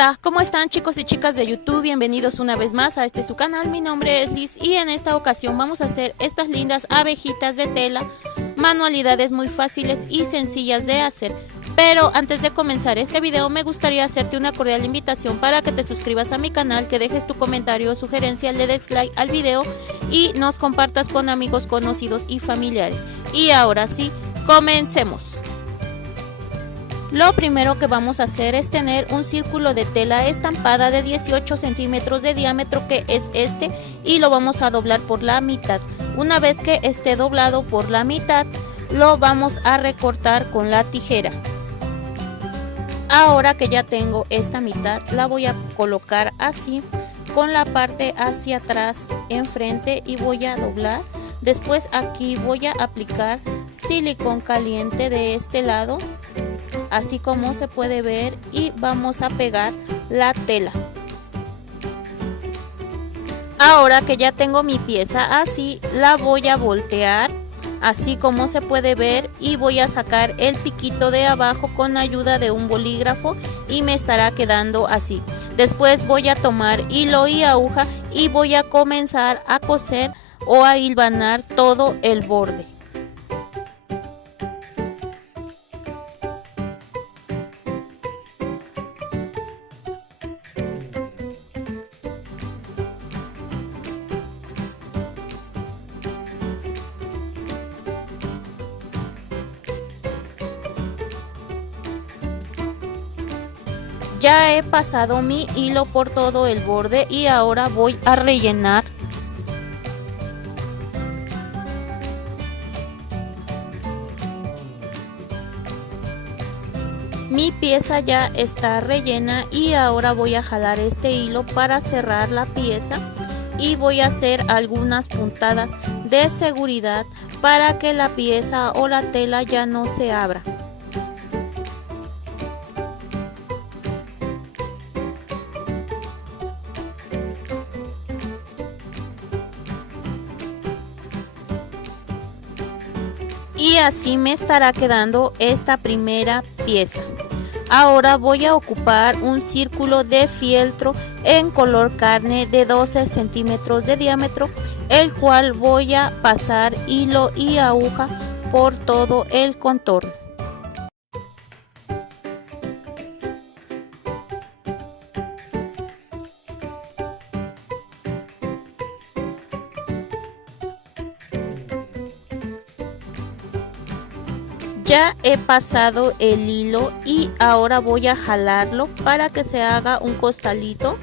Hola, ¿cómo están chicos y chicas de YouTube? Bienvenidos una vez más a su canal. Mi nombre es Liz y en esta ocasión vamos a hacer estas lindas abejitas de tela, manualidades muy fáciles y sencillas de hacer. Pero antes de comenzar este video me gustaría hacerte una cordial invitación para que te suscribas a mi canal, que dejes tu comentario o sugerencia, le des like al video y nos compartas con amigos, conocidos y familiares. Y ahora sí, comencemos. Lo primero que vamos a hacer es tener un círculo de tela estampada de 18 centímetros de diámetro, que es este, y lo vamos a doblar por la mitad. Una vez que esté doblado por la mitad, lo vamos a recortar con la tijera. Ahora que ya tengo esta mitad, la voy a colocar así, con la parte hacia atrás enfrente, y voy a doblar. Después aquí voy a aplicar silicón caliente de este lado, así como se puede ver, y vamos a pegar la tela. Ahora que ya tengo mi pieza así, la voy a voltear, así como se puede ver, y voy a sacar el piquito de abajo con ayuda de un bolígrafo y me estará quedando así. Después voy a tomar hilo y aguja y voy a comenzar a coser o a hilvanar todo el borde. Ya he pasado mi hilo por todo el borde y ahora voy a rellenar. Mi pieza ya está rellena y ahora voy a jalar este hilo para cerrar la pieza, y voy a hacer algunas puntadas de seguridad para que la pieza o la tela ya no se abra. Y así me estará quedando esta primera pieza. Ahora voy a ocupar un círculo de fieltro en color carne de 12 centímetros de diámetro, el cual voy a pasar hilo y aguja por todo el contorno. Ya he pasado el hilo y ahora voy a jalarlo para que se haga un costalito,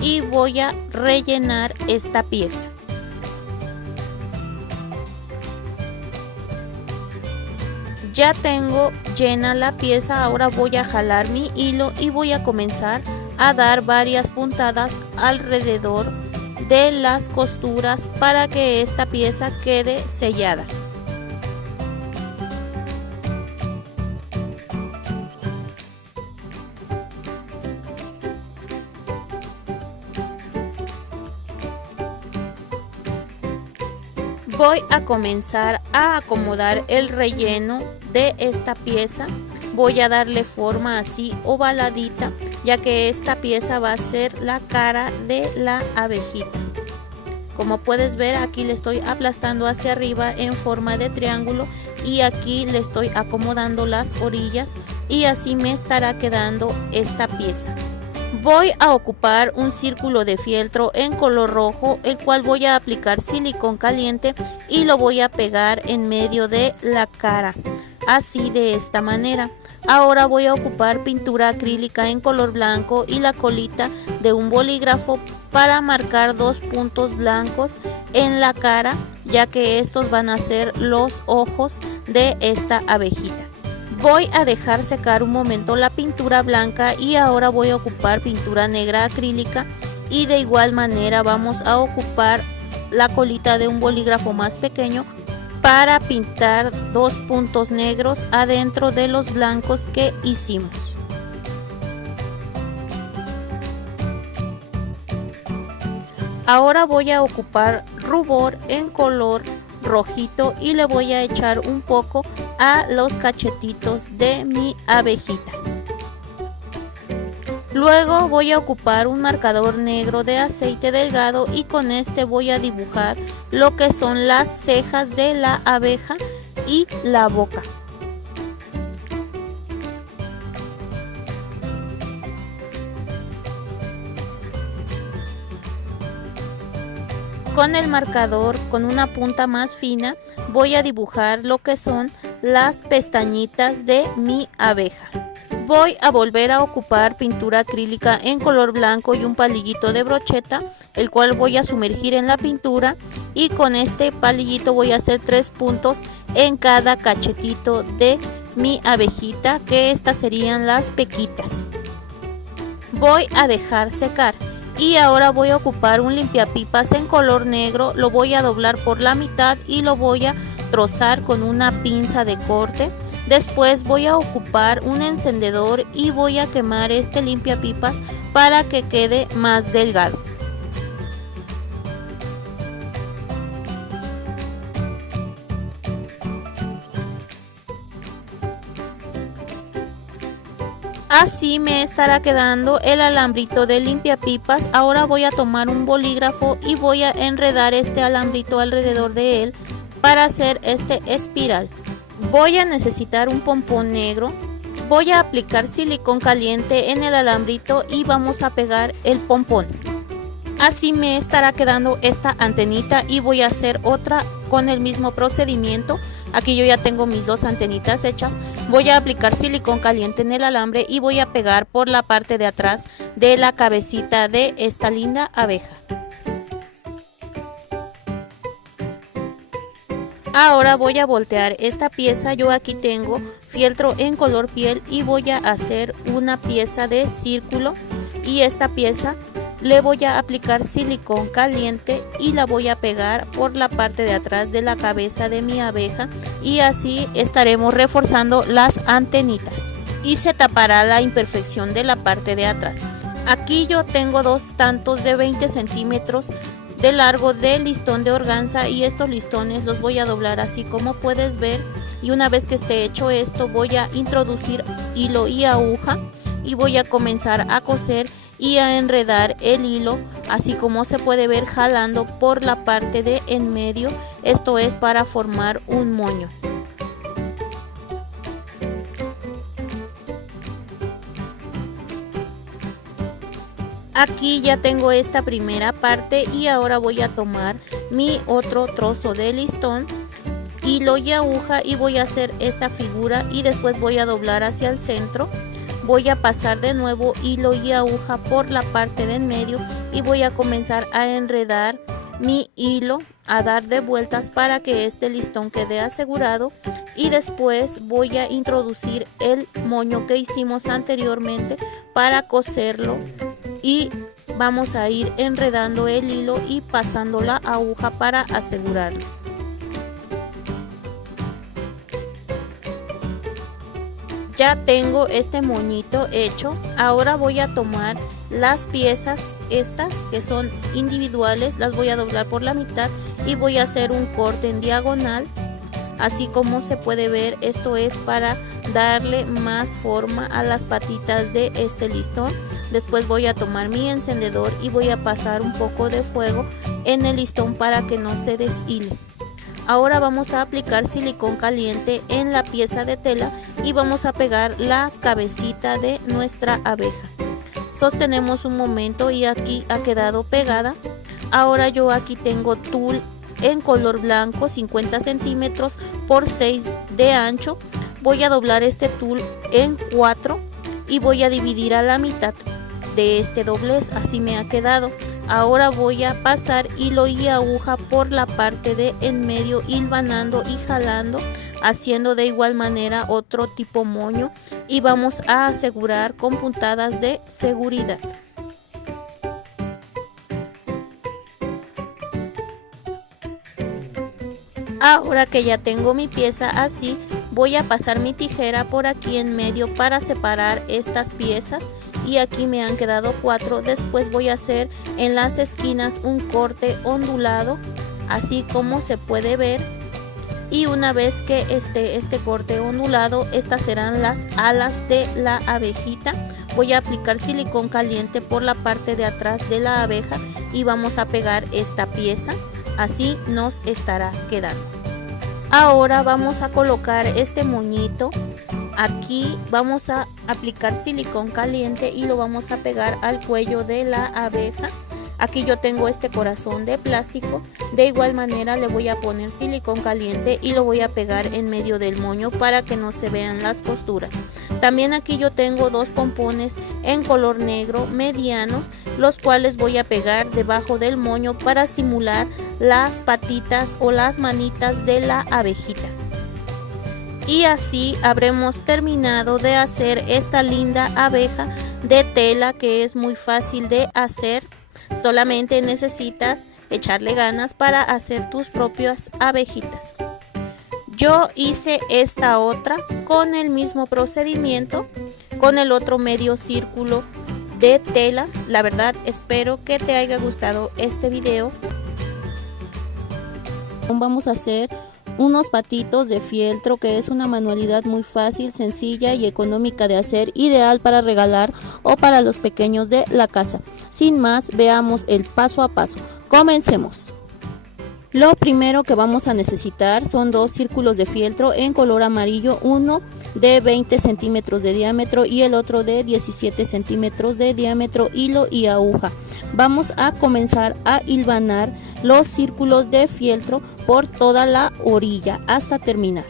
y voy a rellenar esta pieza. Ya tengo llena la pieza, ahora voy a jalar mi hilo y voy a comenzar a dar varias puntadas alrededor de las costuras para que esta pieza quede sellada. Voy a comenzar a acomodar el relleno de esta pieza. Voy a darle forma así ovaladita, ya que esta pieza va a ser la cara de la abejita. Como puedes ver, aquí le estoy aplastando hacia arriba en forma de triángulo, y aquí le estoy acomodando las orillas, y así me estará quedando esta pieza. Voy a ocupar un círculo de fieltro en color rojo, el cual voy a aplicar silicón caliente y lo voy a pegar en medio de la cara, así, de esta manera. Ahora voy a ocupar pintura acrílica en color blanco y la colita de un bolígrafo para marcar dos puntos blancos en la cara, ya que estos van a ser los ojos de esta abejita. Voy a dejar secar un momento la pintura blanca y ahora voy a ocupar pintura negra acrílica, y de igual manera vamos a ocupar la colita de un bolígrafo más pequeño para pintar dos puntos negros adentro de los blancos que hicimos. Ahora voy a ocupar rubor en color rojito y le voy a echar un poco a los cachetitos de mi abejita. Luego voy a ocupar un marcador negro de aceite delgado y con este voy a dibujar lo que son las cejas de la abeja y la boca. Con el marcador con una punta más fina voy a dibujar lo que son las pestañitas de mi abeja. Voy a volver a ocupar pintura acrílica en color blanco y un palillito de brocheta, el cual voy a sumergir en la pintura y con este palillito voy a hacer 3 puntos en cada cachetito de mi abejita, que estas serían las pequitas. Voy a dejar secar. Y ahora voy a ocupar un limpiapipas en color negro, lo voy a doblar por la mitad y lo voy a trozar con una pinza de corte. Después voy a ocupar un encendedor y voy a quemar este limpiapipas para que quede más delgado. Así me estará quedando el alambrito de limpiapipas. Ahora voy a tomar un bolígrafo y voy a enredar este alambrito alrededor de él para hacer este espiral. Voy a necesitar un pompón negro. Voy a aplicar silicón caliente en el alambrito y vamos a pegar el pompón. Así me estará quedando esta antenita y voy a hacer otra con el mismo procedimiento. Aquí yo ya tengo mis 2 antenitas hechas. Voy a aplicar silicón caliente en el alambre y voy a pegar por la parte de atrás de la cabecita de esta linda abeja. Ahora voy a voltear esta pieza. Yo aquí tengo fieltro en color piel y voy a hacer una pieza de círculo y esta pieza le voy a aplicar silicón caliente y la voy a pegar por la parte de atrás de la cabeza de mi abeja y así estaremos reforzando las antenitas y se tapará la imperfección de la parte de atrás. Aquí yo tengo 2 tantos de 20 centímetros de largo de listón de organza y estos listones los voy a doblar así como puedes ver, y una vez que esté hecho esto voy a introducir hilo y aguja y voy a comenzar a coser y a enredar el hilo, así como se puede ver, jalando por la parte de en medio. Esto es para formar un moño. Aquí ya tengo esta primera parte y ahora voy a tomar mi otro trozo de listón, hilo y aguja y voy a hacer esta figura y después voy a doblar hacia el centro. Voy a pasar de nuevo hilo y aguja por la parte de en medio y voy a comenzar a enredar mi hilo, a dar de vueltas para que este listón quede asegurado y después voy a introducir el moño que hicimos anteriormente para coserlo y vamos a ir enredando el hilo y pasando la aguja para asegurarlo. Ya tengo este moñito hecho. Ahora voy a tomar las piezas estas que son individuales, las voy a doblar por la mitad y voy a hacer un corte en diagonal. Así como se puede ver, esto es para darle más forma a las patitas de este listón. Después voy a tomar mi encendedor y voy a pasar un poco de fuego en el listón para que no se deshile. Ahora vamos a aplicar silicón caliente en la pieza de tela y vamos a pegar la cabecita de nuestra abeja. Sostenemos un momento y aquí ha quedado pegada. Ahora yo aquí tengo tul en color blanco, 50 centímetros por 6 de ancho. Voy a doblar este tul en 4 y voy a dividir a la mitad de este doblez, así me ha quedado. Ahora voy a pasar hilo y aguja por la parte de en medio, hilvanando y jalando, haciendo de igual manera otro tipo moño y vamos a asegurar con puntadas de seguridad. Ahora que ya tengo mi pieza así, voy a pasar mi tijera por aquí en medio para separar estas piezas y aquí me han quedado 4. Después voy a hacer en las esquinas un corte ondulado, así como se puede ver. Y una vez que esté este corte ondulado, estas serán las alas de la abejita. Voy a aplicar silicón caliente por la parte de atrás de la abeja y vamos a pegar esta pieza. Así nos estará quedando. Ahora vamos a colocar este moñito. Aquí vamos a aplicar silicón caliente y lo vamos a pegar al cuello de la abeja. Aquí yo tengo este corazón de plástico. De igual manera le voy a poner silicón caliente y lo voy a pegar en medio del moño para que no se vean las costuras. También aquí yo tengo dos pompones en color negro medianos, los cuales voy a pegar debajo del moño para simular las patitas o las manitas de la abejita. Y así habremos terminado de hacer esta linda abeja de tela, que es muy fácil de hacer. Solamente necesitas echarle ganas para hacer tus propias abejitas. Yo hice esta otra con el mismo procedimiento, con el otro medio círculo de tela. La verdad, espero que te haya gustado este video. Vamos a hacer unos patitos de fieltro, que es una manualidad muy fácil, sencilla y económica de hacer, ideal para regalar o para los pequeños de la casa. Sin más, veamos el paso a paso. Comencemos. Lo primero que vamos a necesitar son dos círculos de fieltro en color amarillo, uno de 20 centímetros de diámetro y el otro de 17 centímetros de diámetro, hilo y aguja. Vamos a comenzar a hilvanar los círculos de fieltro por toda la orilla hasta terminar.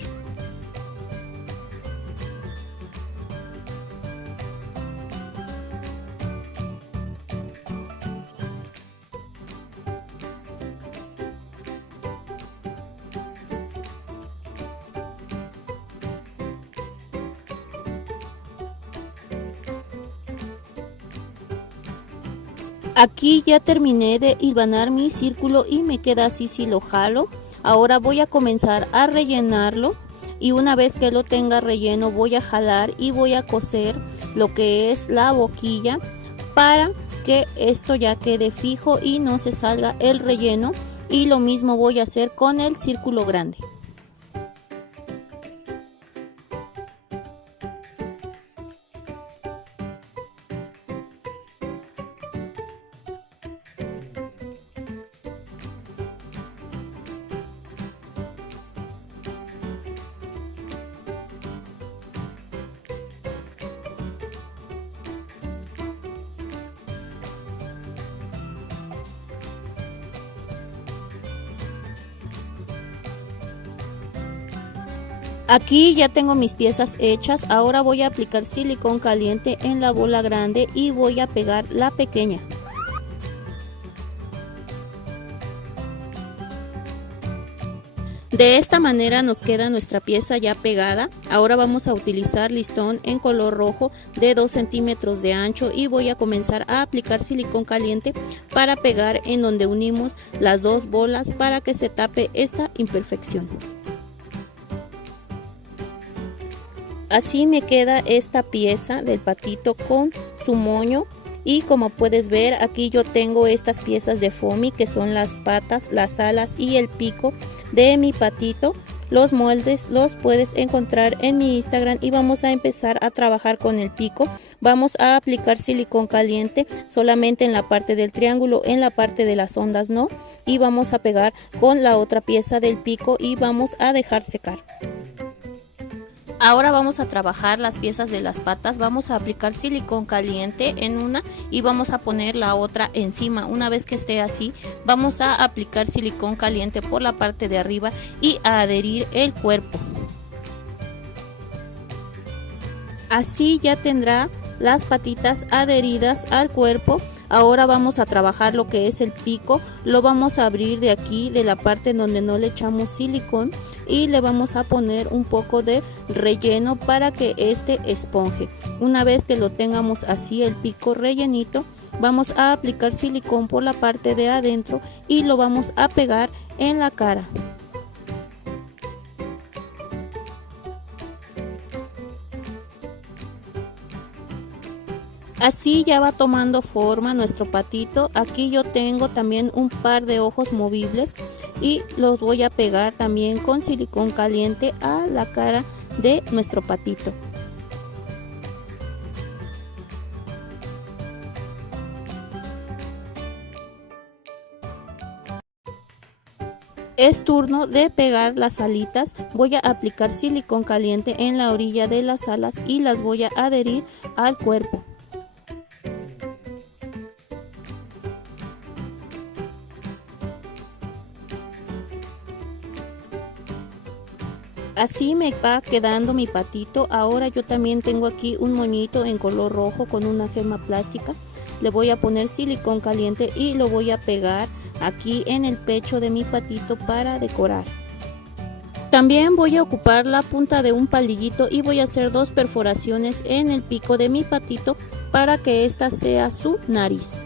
Aquí ya terminé de hilvanar mi círculo y me queda así si lo jalo. Ahora voy a comenzar a rellenarlo y una vez que lo tenga relleno voy a jalar y voy a coser lo que es la boquilla para que esto ya quede fijo y no se salga el relleno. Y lo mismo voy a hacer con el círculo grande. Aquí ya tengo mis piezas hechas. Ahora voy a aplicar silicón caliente en la bola grande y voy a pegar la pequeña. De esta manera nos queda nuestra pieza ya pegada. Ahora vamos a utilizar listón en color rojo de 2 centímetros de ancho y voy a comenzar a aplicar silicón caliente para pegar en donde unimos las dos bolas para que se tape esta imperfección. Así me queda esta pieza del patito con su moño. Y como puedes ver, aquí yo tengo estas piezas de foamy, que son las patas, las alas y el pico de mi patito. Los moldes los puedes encontrar en mi Instagram y vamos a empezar a trabajar con el pico. Vamos a aplicar silicón caliente solamente en la parte del triángulo, en la parte de las ondas no. Y vamos a pegar con la otra pieza del pico y vamos a dejar secar. Ahora vamos a trabajar las piezas de las patas. Vamos a aplicar silicón caliente en una y vamos a poner la otra encima. Una vez que esté así, vamos a aplicar silicón caliente por la parte de arriba y a adherir el cuerpo. Así ya tendrá las patitas adheridas al cuerpo. Ahora vamos a trabajar lo que es el pico. Lo vamos a abrir de aquí, de la parte en donde no le echamos silicón, y le vamos a poner un poco de relleno para que este esponje. Una vez que lo tengamos así, el pico rellenito, vamos a aplicar silicón por la parte de adentro y lo vamos a pegar en la cara. Así ya va tomando forma nuestro patito. Aquí yo tengo también un par de ojos movibles y los voy a pegar también con silicón caliente a la cara de nuestro patito. Es turno de pegar las alitas. Voy a aplicar silicón caliente en la orilla de las alas y las voy a adherir al cuerpo. Así me va quedando mi patito. Ahora yo también tengo aquí un moñito en color rojo con una gema plástica. Le voy a poner silicón caliente y lo voy a pegar aquí en el pecho de mi patito para decorar. También voy a ocupar la punta de un palillito y voy a hacer 2 perforaciones en el pico de mi patito para que esta sea su nariz.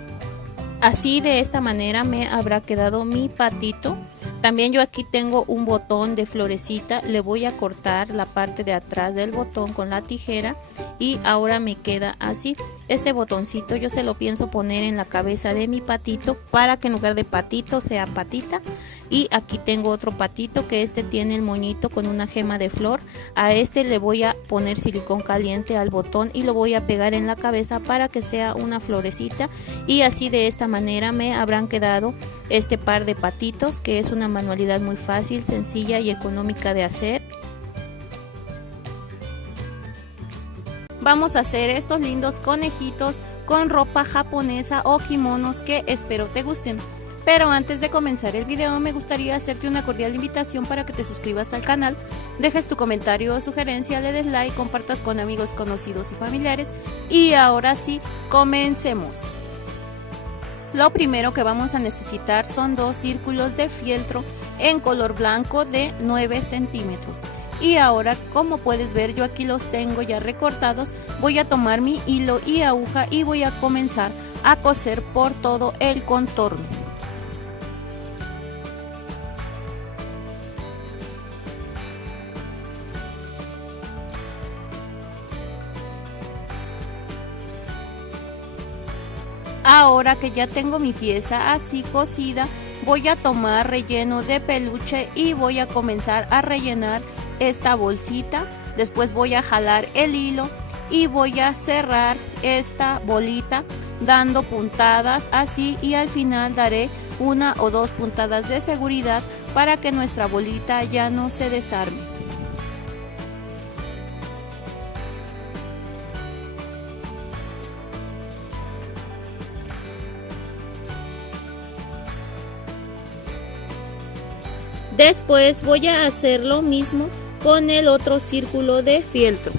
Así de esta manera me habrá quedado mi patito. También yo aquí tengo un botón de florecita, le voy a cortar la parte de atrás del botón con la tijera y ahora me queda así. Este botoncito yo se lo pienso poner en la cabeza de mi patito para que en lugar de patito sea patita. Y aquí tengo otro patito que este tiene el moñito con una gema de flor. A este le voy a poner silicón caliente al botón y lo voy a pegar en la cabeza para que sea una florecita. Y así de esta manera me habrán quedado este par de patitos, que es una manualidad muy fácil, sencilla y económica de hacer. Vamos a hacer estos lindos conejitos con ropa japonesa o kimonos que espero te gusten. Pero antes de comenzar el video me gustaría hacerte una cordial invitación para que te suscribas al canal, dejes tu comentario o sugerencia, le des like, compartas con amigos, conocidos y familiares. Y ahora sí, comencemos. Lo primero que vamos a necesitar son 2 círculos de fieltro en color blanco de 9 centímetros. Y ahora, como puedes ver, yo aquí los tengo ya recortados. Voy a tomar mi hilo y aguja y voy a comenzar a coser por todo el contorno. Ahora que ya tengo mi pieza así cosida, voy a tomar relleno de peluche y voy a comenzar a rellenar esta bolsita. Después voy a jalar el hilo y voy a cerrar esta bolita dando puntadas así, y al final daré 1 o 2 puntadas de seguridad para que nuestra bolita ya no se desarme. Después voy a hacer lo mismo con el otro círculo de fieltro.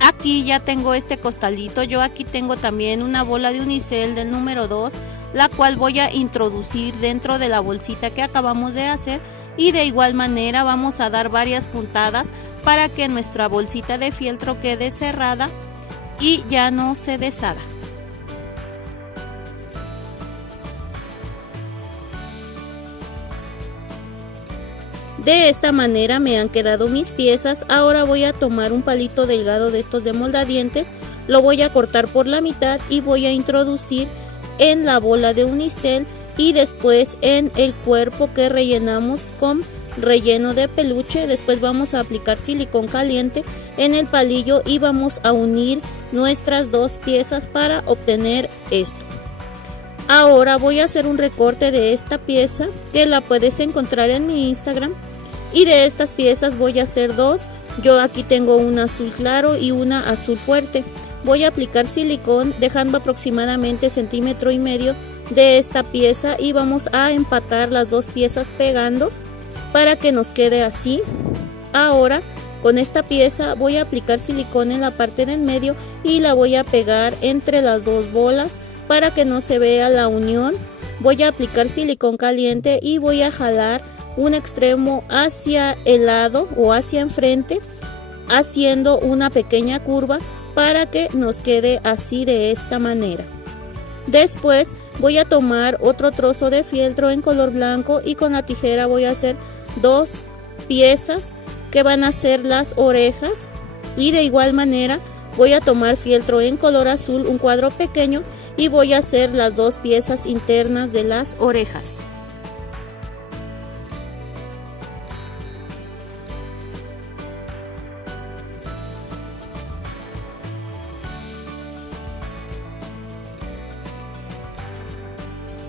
Aquí ya tengo este costalito. Yo aquí tengo también una bola de unicel del número 2, la cual voy a introducir dentro de la bolsita que acabamos de hacer, y de igual manera vamos a dar varias puntadas para que nuestra bolsita de fieltro quede cerrada y ya no se deshaga. De esta manera me han quedado mis piezas. Ahora voy a tomar un palito delgado de estos de moldadientes, lo voy a cortar por la mitad y voy a introducir en la bola de unicel y después en el cuerpo que rellenamos con relleno de peluche. Después vamos a aplicar silicón caliente en el palillo y vamos a unir nuestras 2 piezas para obtener esto. Ahora voy a hacer un recorte de esta pieza que la puedes encontrar en mi Instagram, y de estas piezas voy a hacer 2. Yo aquí tengo una azul claro y una azul fuerte. Voy a aplicar silicón dejando aproximadamente 1,5 centímetros de esta pieza y vamos a empatar las 2 piezas pegando para que nos quede así. Ahora con esta pieza voy a aplicar silicón en la parte del medio y la voy a pegar entre las 2 bolas para que no se vea la unión. Voy a aplicar silicón caliente y voy a jalar un extremo hacia el lado o hacia enfrente haciendo una pequeña curva para que nos quede así de esta manera. Después voy a tomar otro trozo de fieltro en color blanco y con la tijera voy a hacer 2 piezas que van a ser las orejas, y de igual manera voy a tomar fieltro en color azul, un cuadro pequeño, y voy a hacer las 2 piezas internas de las orejas.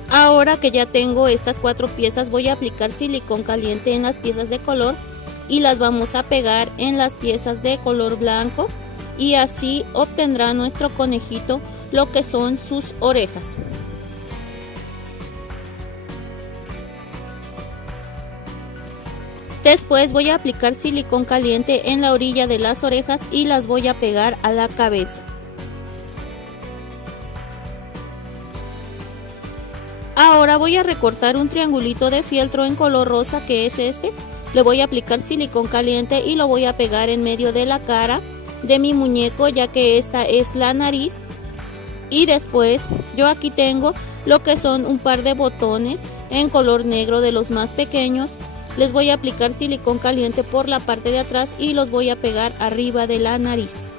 Ahora que ya tengo estas 4 piezas, voy a aplicar silicón caliente en las piezas de color y las vamos a pegar en las piezas de color blanco, y así obtendrá nuestro conejito lo que son sus orejas. Después voy a aplicar silicón caliente en la orilla de las orejas y las voy a pegar a la cabeza. Ahora voy a recortar un triangulito de fieltro en color rosa, que es este. Le voy a aplicar silicón caliente y lo voy a pegar en medio de la cara de mi muñeco, ya que esta es la nariz. Y después yo aquí tengo lo que son un par de botones en color negro de los más pequeños. Les voy a aplicar silicón caliente por la parte de atrás y los voy a pegar arriba de la nariz.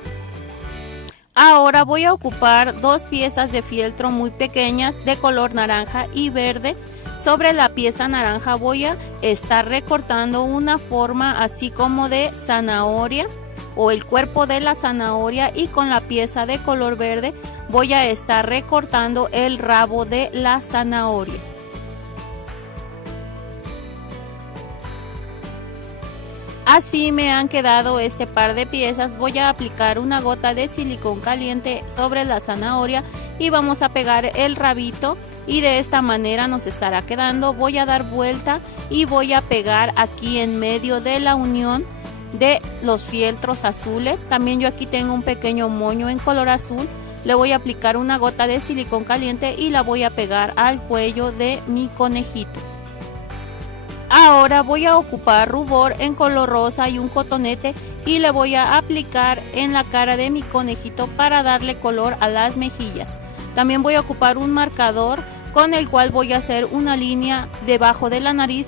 Ahora voy a ocupar 2 piezas de fieltro muy pequeñas de color naranja y verde. Sobre la pieza naranja voy a estar recortando una forma así como de zanahoria o el cuerpo de la zanahoria, y con la pieza de color verde voy a estar recortando el rabo de la zanahoria. Así me han quedado este par de piezas. Voy a aplicar una gota de silicón caliente sobre la zanahoria y vamos a pegar el rabito, y de esta manera nos estará quedando. Voy a dar vuelta y voy a pegar aquí en medio de la unión de los fieltros azules. También yo aquí tengo un pequeño moño en color azul. Le voy a aplicar una gota de silicón caliente y la voy a pegar al cuello de mi conejito. Ahora voy a ocupar rubor en color rosa y un cotonete y le voy a aplicar en la cara de mi conejito para darle color a las mejillas. También voy a ocupar un marcador con el cual voy a hacer una línea debajo de la nariz,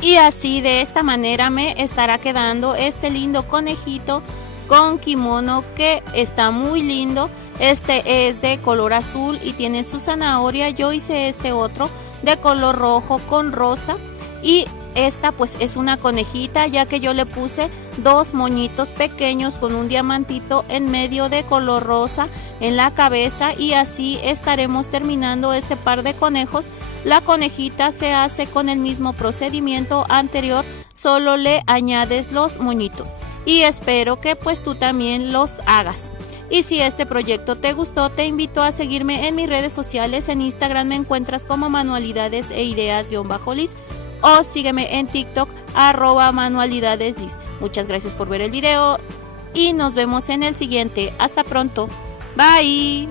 y así de esta manera me estará quedando este lindo conejito con kimono que está muy lindo. Este es de color azul y tiene su zanahoria. Yo hice este otro de color rojo con rosa, y esta pues es una conejita, ya que yo le puse 2 moñitos pequeños con un diamantito en medio de color rosa en la cabeza, y así estaremos terminando este par de conejos. La conejita se hace con el mismo procedimiento anterior, solo le añades los moñitos, y espero que pues tú también los hagas. Y si este proyecto te gustó, te invito a seguirme en mis redes sociales. En Instagram me encuentras como manualidades e ideas_lis, o sígueme en TikTok @manualidadeslis. Muchas gracias por ver el video y nos vemos en el siguiente. Hasta pronto. Bye.